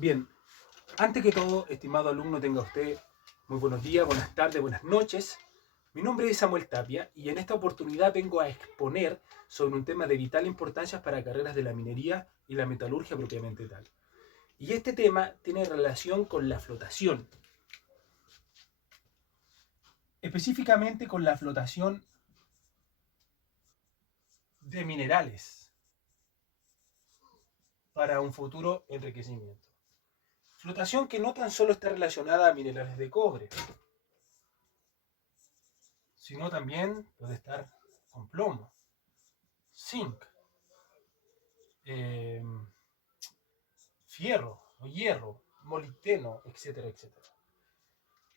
Bien, antes que todo, estimado alumno, tenga usted muy buenos días, buenas tardes, buenas noches. Mi nombre es Samuel Tapia y en esta oportunidad vengo a exponer sobre un tema de vital importancia para carreras de la minería y la metalurgia propiamente tal. Y este tema tiene relación con la flotación, específicamente con la flotación de minerales para un futuro enriquecimiento. Flotación que no tan solo está relacionada a minerales de cobre, sino también puede estar con plomo, zinc, eh, fierro o hierro, molibdeno, etcétera, etcétera.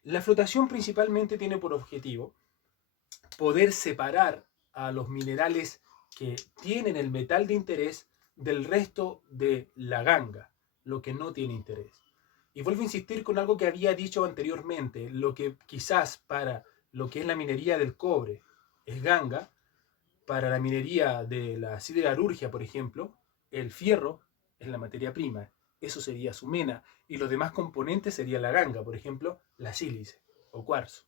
La flotación principalmente tiene por objetivo poder separar a los minerales que tienen el metal de interés del resto de la ganga, lo que no tiene interés. Y vuelvo a insistir con algo que había dicho anteriormente, lo que quizás para lo que es la minería del cobre es ganga, para la minería de la siderurgia, por ejemplo, el fierro es la materia prima, eso sería su mena, y los demás componentes sería la ganga, por ejemplo, la sílice o cuarzo,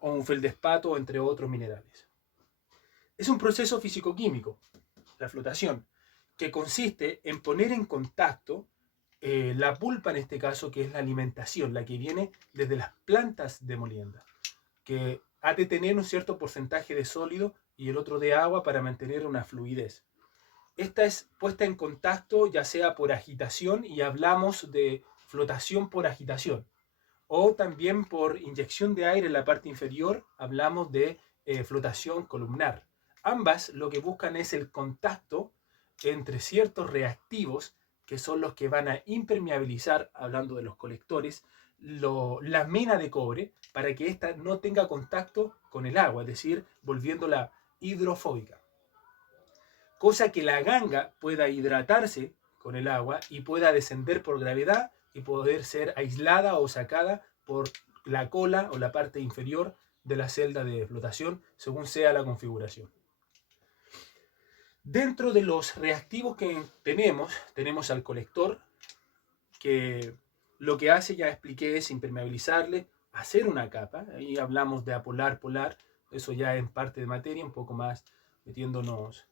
o un feldespato, entre otros minerales. Es un proceso físico-químico, la flotación, que consiste en poner en contacto la pulpa, en este caso, que es la alimentación, la que viene desde las plantas de molienda, que ha de tener un cierto porcentaje de sólido y el otro de agua para mantener una fluidez. Esta es puesta en contacto ya sea por agitación, y hablamos de flotación por agitación, o también por inyección de aire en la parte inferior, hablamos de flotación columnar. Ambas lo que buscan es el contacto entre ciertos reactivos que son los que van a impermeabilizar, hablando de los colectores, la mena de cobre para que ésta no tenga contacto con el agua, es decir, volviéndola hidrofóbica. Cosa que la ganga pueda hidratarse con el agua y pueda descender por gravedad y poder ser aislada o sacada por la cola o la parte inferior de la celda de flotación, según sea la configuración. Dentro de los reactivos que tenemos al colector, que lo que hace, ya expliqué, es impermeabilizarle, hacer una capa. Ahí hablamos de apolar, polar, eso ya en parte de materia, un poco más metiéndonos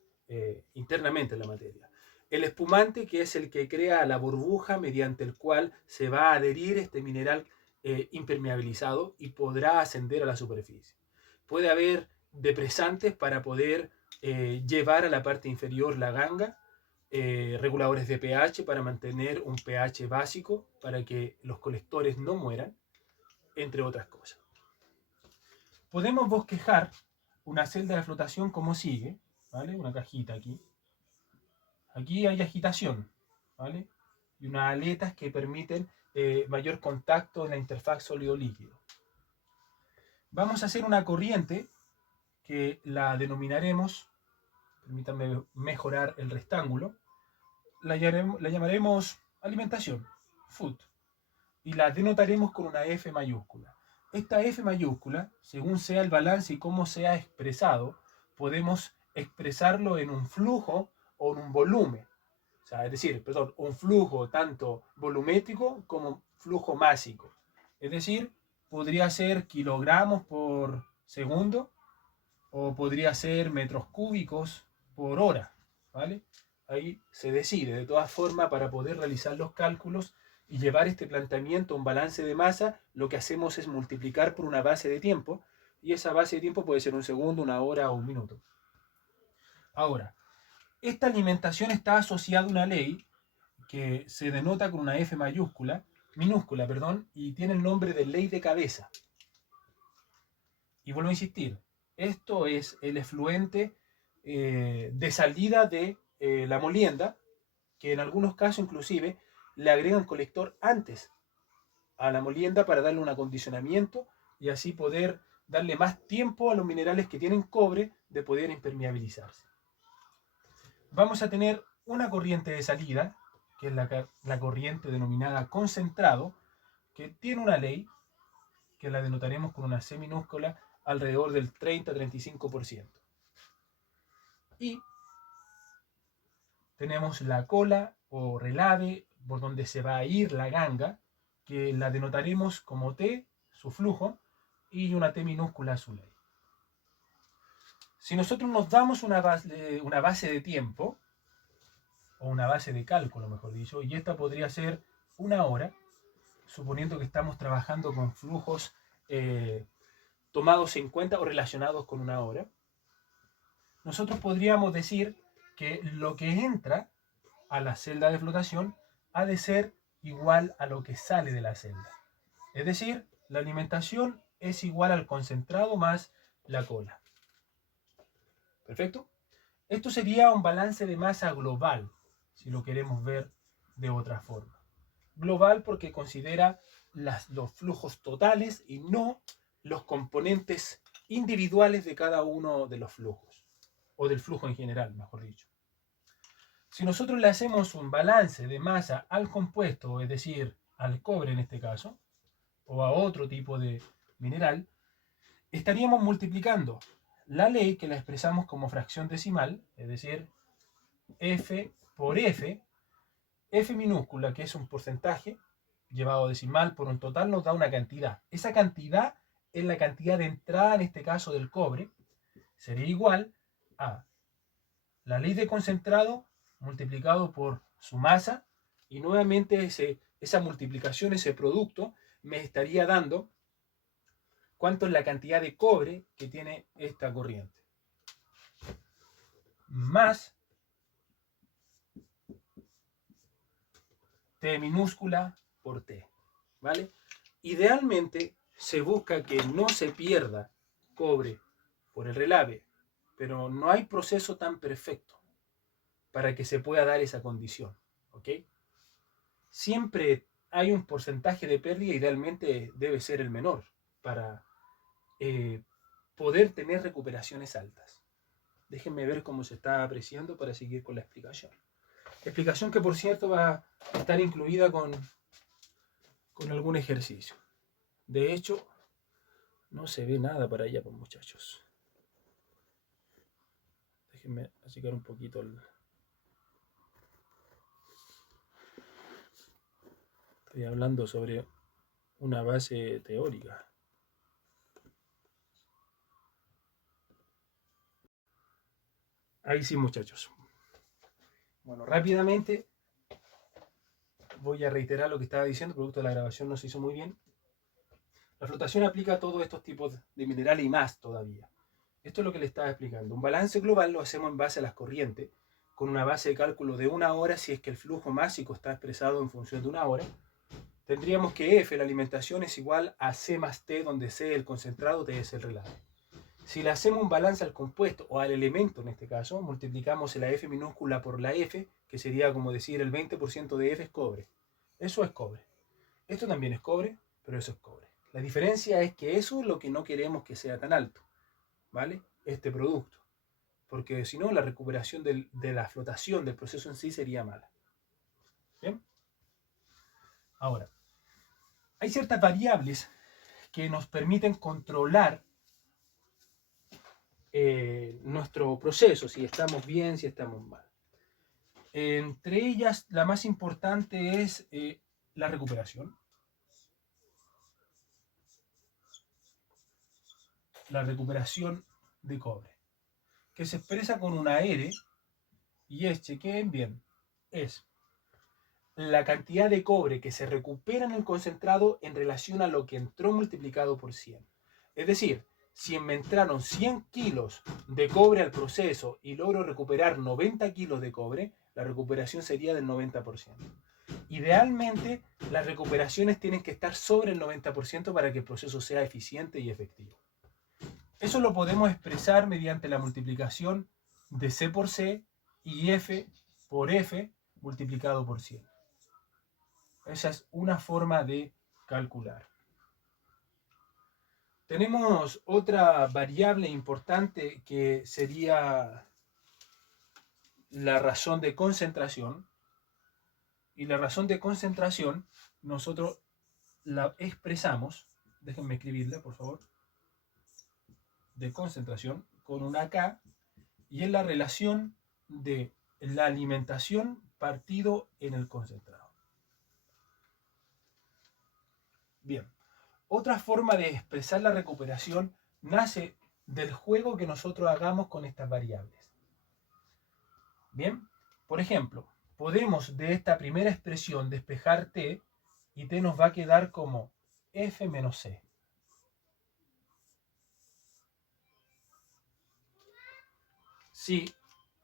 internamente en la materia. El espumante, que es el que crea la burbuja mediante el cual se va a adherir este mineral impermeabilizado y podrá ascender a la superficie. Puede haber depresantes para poder llevar a la parte inferior la ganga, reguladores de pH para mantener un pH básico para que los colectores no mueran, entre otras cosas. Podemos bosquejar una celda de flotación como sigue, ¿vale? Una cajita aquí. Aquí hay agitación, ¿vale? Y unas aletas que permiten mayor contacto en la interfaz sólido-líquido. Vamos a hacer una corriente que la denominaremos, permítanme mejorar el rectángulo, la llamaremos alimentación, food, y la denotaremos con una F mayúscula. Esta F mayúscula, según sea el balance y cómo sea expresado, podemos expresarlo en un flujo o en un volumen. O sea, es decir, perdón, un flujo tanto volumétrico como flujo másico. Es decir, podría ser kilogramos por segundo o podría ser metros cúbicos por hora, ¿vale? Ahí se decide. De todas formas, para poder realizar los cálculos y llevar este planteamiento a un balance de masa, lo que hacemos es multiplicar por una base de tiempo, y esa base de tiempo puede ser un segundo, una hora o un minuto. Ahora, esta alimentación está asociada a una ley que se denota con una F minúscula, perdón, y tiene el nombre de ley de cabeza. Y vuelvo a insistir, esto es el efluente de salida de la molienda, que en algunos casos inclusive le agregan colector antes a la molienda para darle un acondicionamiento y así poder darle más tiempo a los minerales que tienen cobre de poder impermeabilizarse. Vamos a tener una corriente de salida, que es la corriente denominada concentrado, que tiene una ley que la denotaremos con una C minúscula alrededor del 30-35%. Y tenemos la cola o relave, por donde se va a ir la ganga, que la denotaremos como T, su flujo, y una T minúscula a su ley. Si nosotros nos damos una base de tiempo, o una base de cálculo, mejor dicho, y esta podría ser una hora, suponiendo que estamos trabajando con flujos tomados en cuenta o relacionados con una hora, nosotros podríamos decir que lo que entra a la celda de flotación ha de ser igual a lo que sale de la celda. Es decir, la alimentación es igual al concentrado más la cola. ¿Perfecto? Esto sería un balance de masa global, si lo queremos ver de otra forma. Global porque considera los flujos totales y no los componentes individuales de cada uno de los flujos, o del flujo en general, mejor dicho. Si nosotros le hacemos un balance de masa al compuesto, es decir, al cobre en este caso, o a otro tipo de mineral, estaríamos multiplicando la ley, que la expresamos como fracción decimal, es decir, F por F, F minúscula, que es un porcentaje llevado a decimal por un total, nos da una cantidad. Esa cantidad es la cantidad de entrada, en este caso del cobre, sería igual a la ley de concentrado multiplicado por su masa, y nuevamente esa multiplicación, ese producto, me estaría dando cuánto es la cantidad de cobre que tiene esta corriente. Más T minúscula por T. ¿Vale? Idealmente se busca que no se pierda cobre por el relave, pero no hay proceso tan perfecto para que se pueda dar esa condición. ¿Ok? Siempre hay un porcentaje de pérdida, idealmente debe ser el menor, para poder tener recuperaciones altas. Déjenme ver cómo se está apreciando para seguir con la explicación. Explicación que, por cierto, va a estar incluida con algún ejercicio. De hecho, no se ve nada para allá, pues, muchachos. Déjenme achicar un poquito el... Estoy hablando sobre una base teórica. Ahí sí, muchachos. Bueno, rápidamente voy a reiterar lo que estaba diciendo, producto de la grabación no se hizo muy bien. La flotación aplica a todos estos tipos de minerales y más todavía. Esto es lo que le estaba explicando. Un balance global lo hacemos en base a las corrientes, con una base de cálculo de una hora, si es que el flujo másico está expresado en función de una hora. Tendríamos que F, la alimentación, es igual a C más T, donde C es el concentrado, T es el relave. Si le hacemos un balance al compuesto o al elemento en este caso, multiplicamos la F minúscula por la F, que sería como decir el 20% de F es cobre. Eso es cobre. Esto también es cobre, pero eso es cobre. La diferencia es que eso es lo que no queremos que sea tan alto, ¿vale? Este producto. Porque si no, la recuperación de la flotación del proceso en sí sería mala. ¿Bien? Ahora, hay ciertas variables que nos permiten controlar nuestro proceso, si estamos bien, si estamos mal. Entre ellas, la más importante es la recuperación. La recuperación de cobre, que se expresa con una R, y es, chequen bien, es la cantidad de cobre que se recupera en el concentrado en relación a lo que entró multiplicado por 100. Es decir, si me entraron 100 kilos de cobre al proceso y logro recuperar 90 kilos de cobre, la recuperación sería del 90%. Idealmente, las recuperaciones tienen que estar sobre el 90% para que el proceso sea eficiente y efectivo. Eso lo podemos expresar mediante la multiplicación de C por C y F por F multiplicado por 100. Esa es una forma de calcular. Tenemos otra variable importante que sería la razón de concentración. Y la razón de concentración nosotros la expresamos, déjenme escribirla por favor, de concentración con una K, y es la relación de la alimentación partido en el concentrado. Bien, otra forma de expresar la recuperación nace del juego que nosotros hagamos con estas variables. Bien, por ejemplo, podemos de esta primera expresión despejar t y t nos va a quedar como f menos c. Si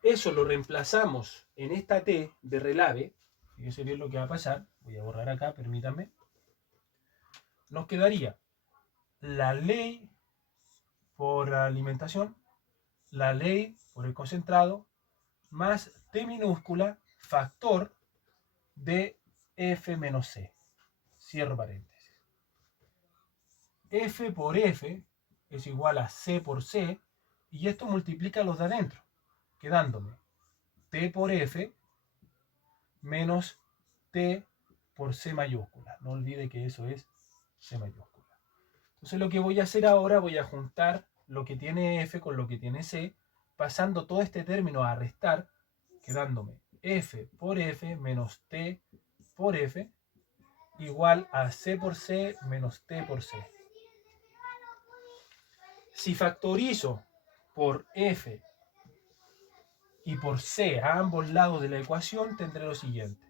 eso lo reemplazamos en esta t de relave, fíjense bien lo que va a pasar, voy a borrar acá, permítanme, nos quedaría la ley por alimentación, la ley por el concentrado, más t minúscula, factor de f menos c. Cierro paréntesis. F por F es igual a C por C, y esto multiplica los de adentro, quedándome T por F menos T por C mayúscula. No olvide que eso es C mayúscula. Entonces lo que voy a hacer ahora, voy a juntar lo que tiene F con lo que tiene C, pasando todo este término a restar, quedándome F por F menos T por F igual a C por C menos T por C. Si factorizo por F y por C a ambos lados de la ecuación, tendré lo siguiente.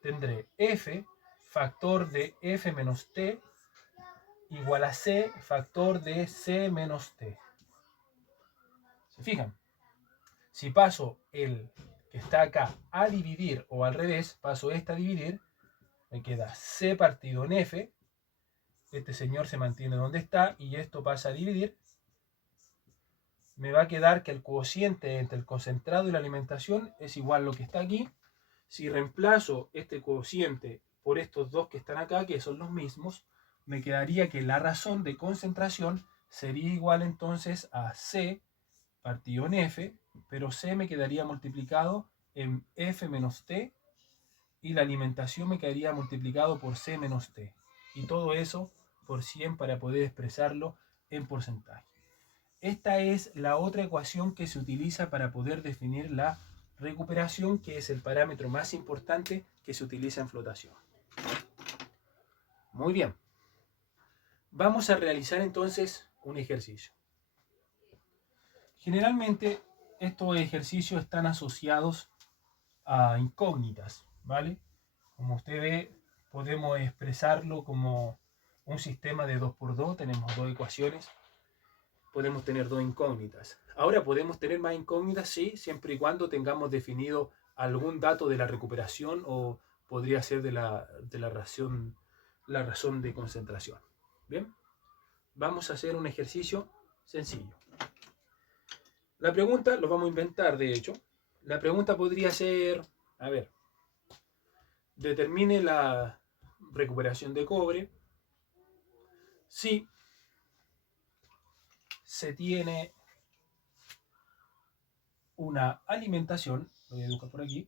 Tendré F factor de F menos T igual a C factor de C menos T. ¿Se fijan? Si paso el que está acá a dividir, o al revés, paso esta a dividir, me queda C partido en F. Este señor se mantiene donde está y esto pasa a dividir. Me va a quedar que el cociente entre el concentrado y la alimentación es igual a lo que está aquí. Si reemplazo este cociente por estos dos que están acá, que son los mismos, me quedaría que la razón de concentración sería igual entonces a C partido en F, pero C me quedaría multiplicado en F menos T y la alimentación me quedaría multiplicado por C menos T. Y todo eso por 100 para poder expresarlo en porcentaje. Esta es la otra ecuación que se utiliza para poder definir la recuperación, que es el parámetro más importante que se utiliza en flotación. Muy bien. Vamos a realizar entonces un ejercicio. Generalmente estos ejercicios están asociados a incógnitas, ¿vale? Como usted ve, podemos expresarlo como un sistema de 2×2, tenemos dos ecuaciones. Podemos tener dos incógnitas. Ahora, ¿podemos tener más incógnitas? Sí, siempre y cuando tengamos definido algún dato de la recuperación, o podría ser de la razón de concentración. Bien, vamos a hacer un ejercicio sencillo. La pregunta, lo vamos a inventar de hecho, la pregunta podría ser, a ver, determine la recuperación de cobre si se tiene una alimentación, lo voy a dibujar por aquí,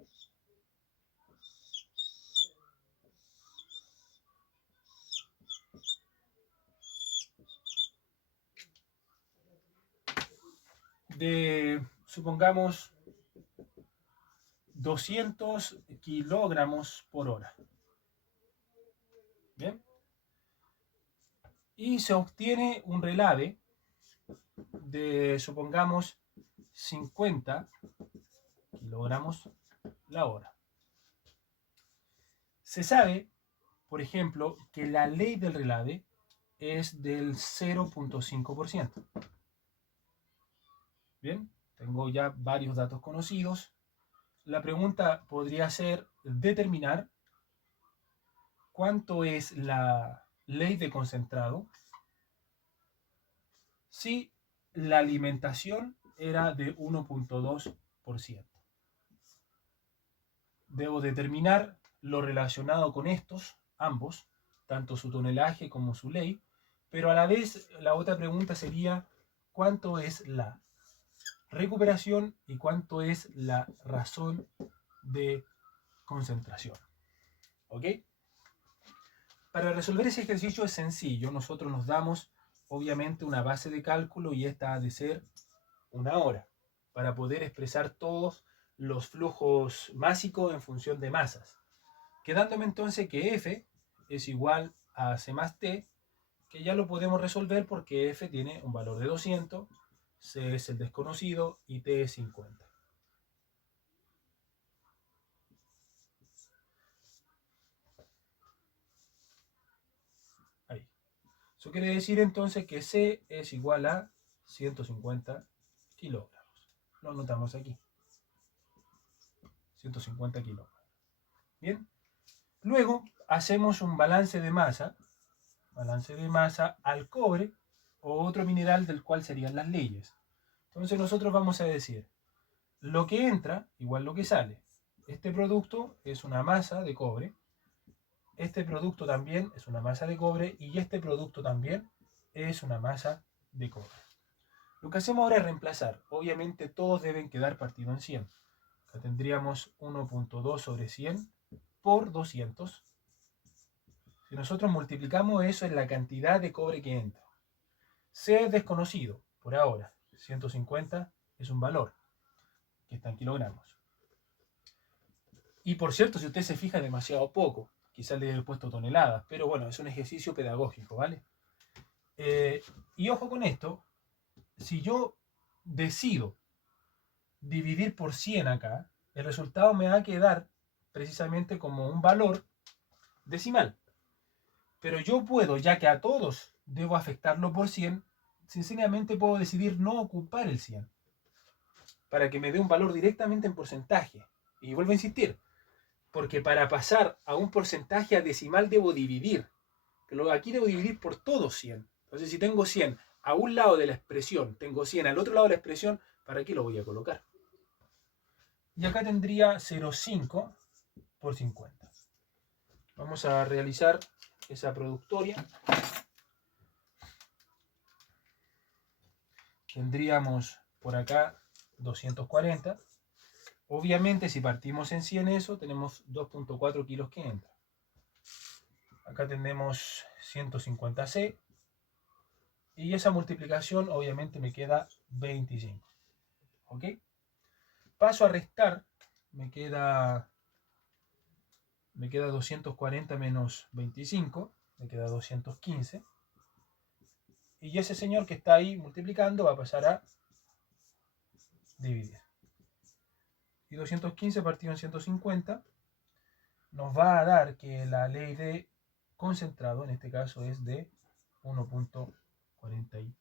de, supongamos, 200 kilogramos por hora. Bien. Y se obtiene un relave de, supongamos, 50 kilogramos la hora. Se sabe, por ejemplo, que la ley del relave es del 0.5%. Bien, tengo ya varios datos conocidos. La pregunta podría ser determinar cuánto es la ley de concentrado si la alimentación era de 1.2%. Debo determinar lo relacionado con estos, ambos, tanto su tonelaje como su ley, pero a la vez la otra pregunta sería cuánto es la recuperación y cuánto es la razón de concentración. ¿Ok? Para resolver ese ejercicio es sencillo. Nosotros nos damos obviamente una base de cálculo y esta ha de ser 1 hora para poder expresar todos los flujos másicos en función de masas. Quedándome entonces que F es igual a C más T, que ya lo podemos resolver porque F tiene un valor de 200, C es el desconocido y T es 50. Ahí. Eso quiere decir entonces que C es igual a 150 kilogramos. Lo anotamos aquí. 150 kilogramos. Bien. Luego hacemos un balance de masa al cobre o otro mineral del cual serían las leyes. Entonces nosotros vamos a decir, lo que entra igual lo que sale. Este producto es una masa de cobre, este producto también es una masa de cobre y este producto también es una masa de cobre. Lo que hacemos ahora es reemplazar. Obviamente todos deben quedar partido en 100. Acá tendríamos 1.2 sobre 100 por 200. Si nosotros multiplicamos eso en la cantidad de cobre que entra. C es desconocido, por ahora. 150 es un valor, que está en kilogramos. Y por cierto, si usted se fija, es demasiado poco. Quizás le he puesto toneladas, pero bueno, es un ejercicio pedagógico, ¿vale? Y ojo con esto, si yo decido dividir por 100 acá, el resultado me va a quedar precisamente como un valor decimal. Pero yo puedo, ya que a todos debo afectarlo por 100, sinceramente puedo decidir no ocupar el 100 para que me dé un valor directamente en porcentaje. Y vuelvo a insistir, porque para pasar a un porcentaje a decimal debo dividir. Pero aquí debo dividir por todos 100. Entonces si tengo 100 a un lado de la expresión, tengo 100 al otro lado de la expresión, ¿para qué lo voy a colocar? Y acá tendría 0,5 por 50. Vamos a realizar esa productoria. Tendríamos por acá 240. Obviamente si partimos en 100 eso, tenemos 2.4 kilos que entra. Acá tenemos 150C. Y esa multiplicación obviamente me queda 25. ¿Ok? Paso a restar. Me queda 240 menos 25. Me queda 215. Y ese señor que está ahí multiplicando va a pasar a dividir. Y 215 partido en 150 nos va a dar que la ley de concentrado, en este caso, es de 1.43.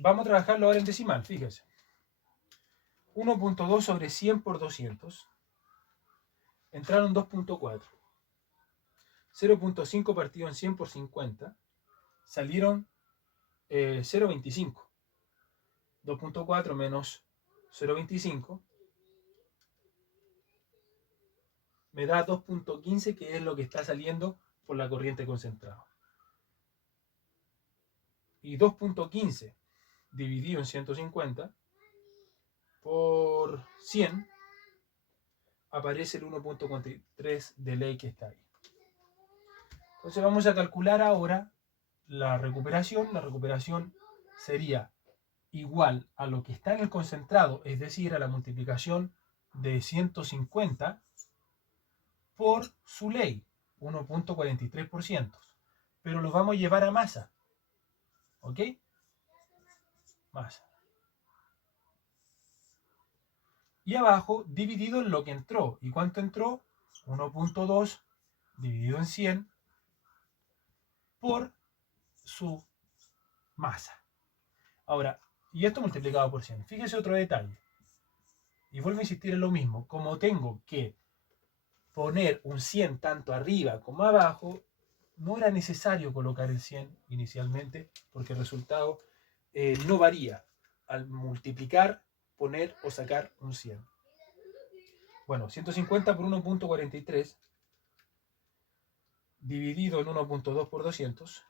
Vamos a trabajarlo ahora en decimal, fíjese. 1.2 sobre 100 por 200. Entraron 2.4. 0.5 partido en 100 por 50. Salieron 0.25. 2.4 menos 0.25 me da 2.15, que es lo que está saliendo por la corriente concentrada. Y 2.15 dividido en 150 por 100 aparece el 1.43 de ley que está ahí. Entonces vamos a calcular ahora la recuperación. La recuperación sería igual a lo que está en el concentrado, es decir, a la multiplicación de 150 por su ley, 1.43%. Pero lo vamos a llevar a masa. ¿Ok? Masa. Y abajo, dividido en lo que entró. ¿Y cuánto entró? 1.2 dividido en 100 por su masa. Ahora, y esto multiplicado por 100. Fíjese otro detalle. Y vuelvo a insistir en lo mismo. Como tengo que poner un 100 tanto arriba como abajo, no era necesario colocar el 100 inicialmente, porque el resultado no varía al multiplicar, poner o sacar un 100. Bueno, 150 por 1.43 dividido en 1.2 por 200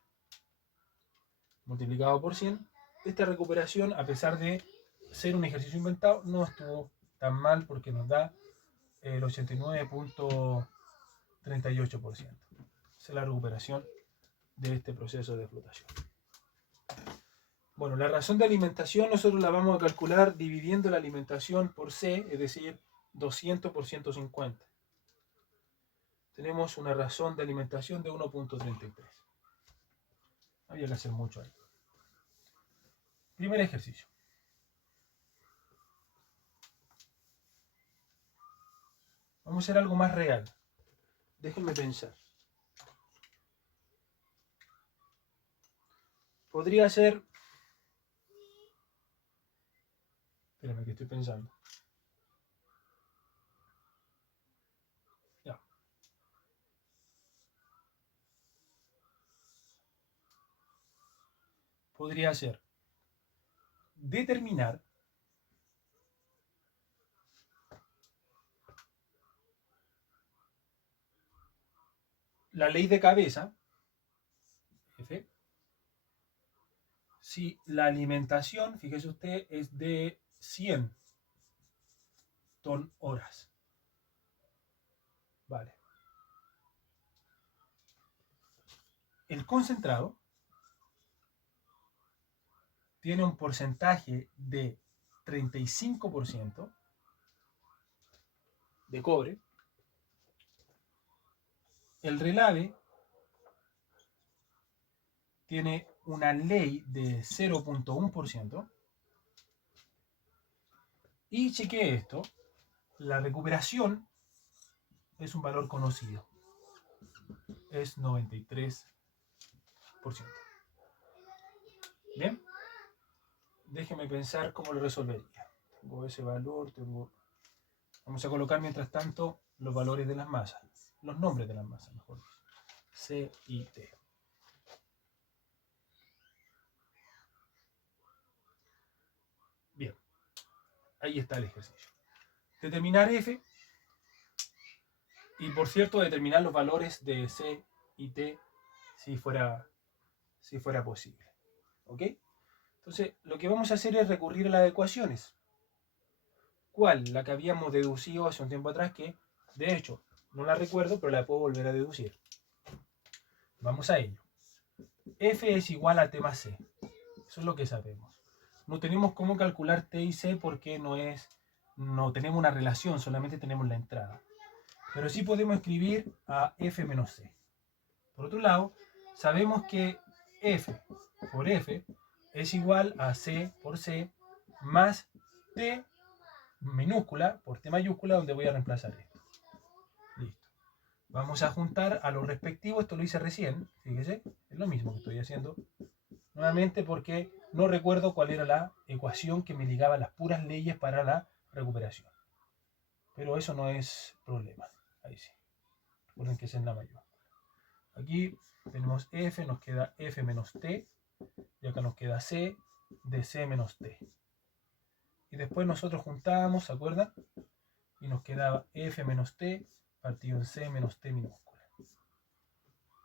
multiplicado por 100. Esta recuperación, a pesar de ser un ejercicio inventado, no estuvo tan mal porque nos da el 89.38%. Esa es la recuperación de este proceso de flotación. Bueno, la razón de alimentación nosotros la vamos a calcular dividiendo la alimentación por C, es decir, 200 por 150. tenemos una razón de alimentación de 1.33. Había que hacer mucho ahí. Primer ejercicio. Vamos a hacer algo más real. Déjenme pensar. Podría ser... Espérame que estoy pensando. Ya. Podría ser determinar la ley de cabeza, F, si la alimentación, fíjese usted, es de 100 ton-horas. Vale. El concentrado tiene un porcentaje de 35% de cobre. El relave tiene una ley de 0.1%. Y chequeé esto. La recuperación es un valor conocido. Es 93%. Bien. Déjeme pensar cómo lo resolvería. Tengo ese valor, Vamos a colocar mientras tanto los valores de las masas. Los nombres de las masas, mejor dicho. C y T. Bien. Ahí está el ejercicio. Determinar F. Y por cierto, determinar los valores de C y T si fuera posible. ¿Ok? Entonces, lo que vamos a hacer es recurrir a las ecuaciones. ¿Cuál? La que habíamos deducido hace un tiempo atrás, que de hecho no la recuerdo, pero la puedo volver a deducir. Vamos a ello. F es igual a T más C. Eso es lo que sabemos. No tenemos cómo calcular T y C porque no tenemos una relación, solamente tenemos la entrada. Pero sí podemos escribir a F menos C. Por otro lado, sabemos que F por F es igual a C por C más T minúscula por T mayúscula, donde voy a reemplazar esto. Listo. Vamos a juntar a los respectivos. Esto lo hice recién, fíjese, es lo mismo que estoy haciendo nuevamente porque no recuerdo cuál era la ecuación que me ligaba las puras leyes para la recuperación. Pero eso no es problema. Ahí sí. Recuerden que esa es la mayúscula. Aquí tenemos F, nos queda F menos T. Y acá nos queda C de C menos T. Y después nosotros juntábamos, ¿se acuerdan? Y nos quedaba F menos T partido en C menos T minúscula.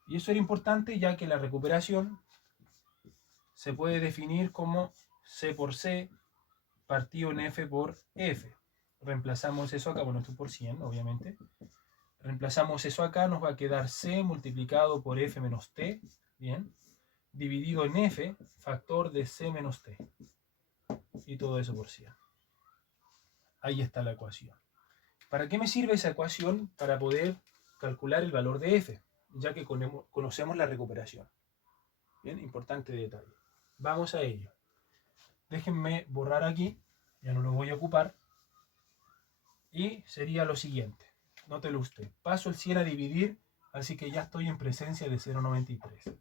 Y eso era importante ya que la recuperación se puede definir como C por C partido en F por F. Reemplazamos eso acá, bueno, esto por 100, obviamente. Reemplazamos eso acá, nos va a quedar C multiplicado por F menos T, bien, dividido en F, factor de C menos T. Y todo eso por 100. Ahí está la ecuación. ¿Para qué me sirve esa ecuación? Para poder calcular el valor de F, ya que conocemos la recuperación. Bien, importante detalle. Vamos a ello. Déjenme borrar aquí, ya no lo voy a ocupar. Y sería lo siguiente. Nótelo usted. Paso el 100 a dividir, así que ya estoy en presencia de 0,93.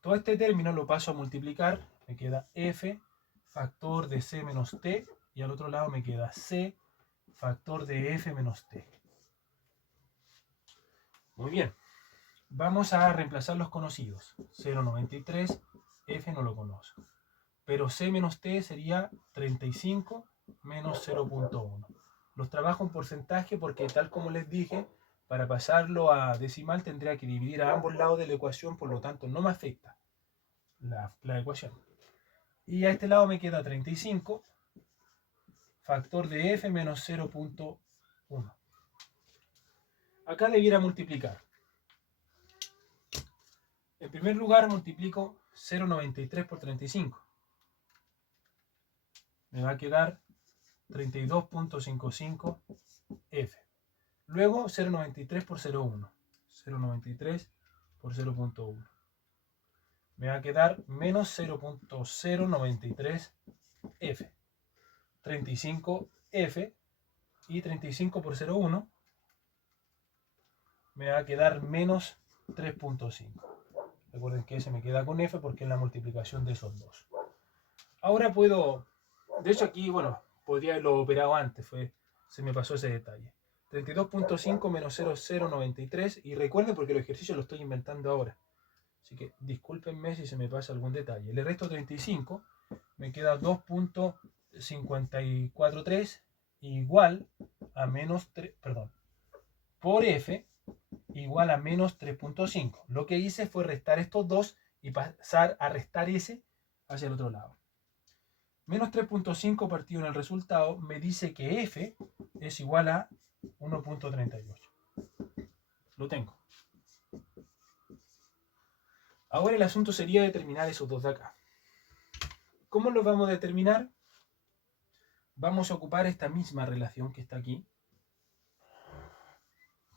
Todo este término lo paso a multiplicar. Me queda F factor de C menos T. Y al otro lado me queda C factor de F menos T. Muy bien. Vamos a reemplazar los conocidos. 0,93, F no lo conozco. Pero C menos T sería 35 menos 0,1. Los trabajo en porcentaje porque, tal como les dije, para pasarlo a decimal tendría que dividir a ambos lados de la ecuación, por lo tanto no me afecta la ecuación. Y a este lado me queda 35 factor de F menos 0,1. Acá debiera multiplicar. En primer lugar multiplico 0,93 por 35. Me va a quedar 32.55 F. Luego 0,93 por 0,1. 0.93 por 0.1. Me va a quedar menos 0.093 F. 35 F y 35 por 0.1 me va a quedar menos 3.5. Recuerden que ese me queda con F porque es la multiplicación de esos dos. Ahora puedo, de hecho aquí, bueno, podría haberlo operado antes, se me pasó ese detalle. 32.5 menos 0.093 y recuerden porque los ejercicios los estoy inventando ahora. Así que discúlpenme si se me pasa algún detalle. Le resto 35, me queda 2.543 igual a menos 3, perdón, por F igual a menos 3.5. Lo que hice fue restar estos dos y pasar a restar ese hacia el otro lado. Menos 3.5 partido en el resultado me dice que F es igual a 1.38. Lo tengo. Ahora el asunto sería determinar esos dos de acá. ¿Cómo los vamos a determinar? Vamos a ocupar esta misma relación que está aquí.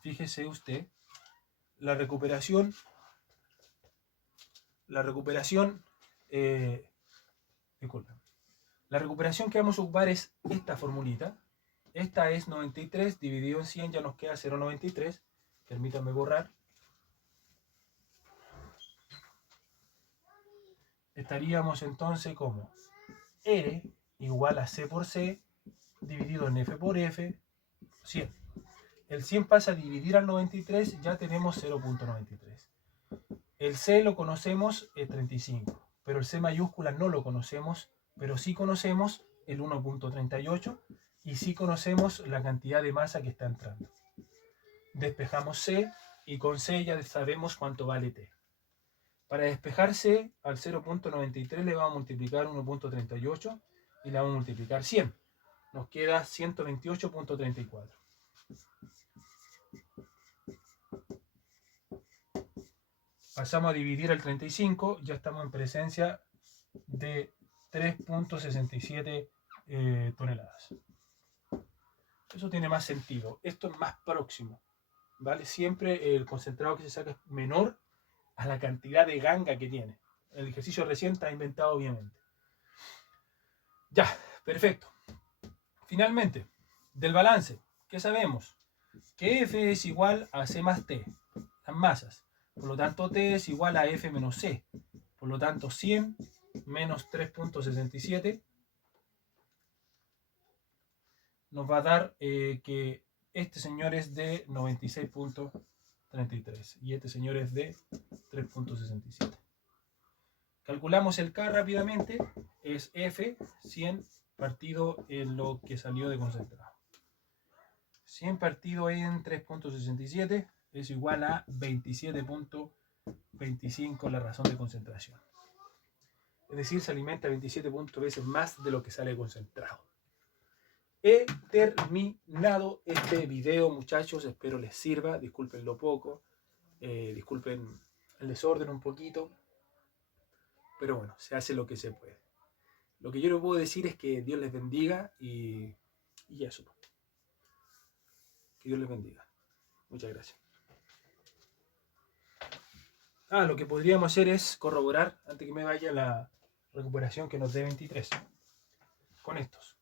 Fíjese usted, la recuperación, disculpen. La recuperación que vamos a ocupar es esta formulita. Esta es 93 dividido en 100, ya nos queda 0.93. Permítanme borrar. Estaríamos entonces como R igual a C por C dividido en F por F, 100. El 100 pasa a dividir al 93, ya tenemos 0.93. El C lo conocemos, el 35, pero el C mayúscula no lo conocemos, pero sí conocemos el 1.38 y sí conocemos la cantidad de masa que está entrando. Despejamos C y con C ya sabemos cuánto vale T. Para despejar C al 0.93 le vamos a multiplicar 1.38 y le vamos a multiplicar 100. Nos queda 128.34. Pasamos a dividir el 35, ya estamos en presencia de 3.67 toneladas. Eso tiene más sentido. Esto es más próximo, ¿vale? Siempre el concentrado que se saca es menor a la cantidad de ganga que tiene. El ejercicio recién está inventado, obviamente. Ya, perfecto. Finalmente, del balance, ¿qué sabemos? Que F es igual a C más T, las masas. Por lo tanto, T es igual a F menos C. Por lo tanto, 100 menos 3.67 nos va a dar que este señor es de 96.33 y este señor es de 3.67. Calculamos el K rápidamente, es F 100 partido en lo que salió de concentrado. 100 partido en 3.67 es igual a 27.25 la razón de concentración. Es decir, se alimenta 27 veces más de lo que sale concentrado. He terminado este video, muchachos. Espero les sirva. Disculpen lo poco. Disculpen el desorden un poquito. Pero bueno, se hace lo que se puede. Lo que yo les puedo decir es que Dios les bendiga y eso. Que Dios les bendiga. Muchas gracias. Lo que podríamos hacer es corroborar, antes que me vaya, la recuperación que nos dé 23. Con estos.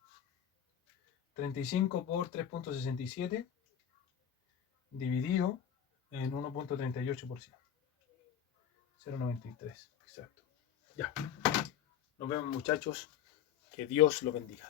35 por 3.67 dividido en 1.38%. 0.93, exacto. Ya. Nos vemos, muchachos. Que Dios los bendiga.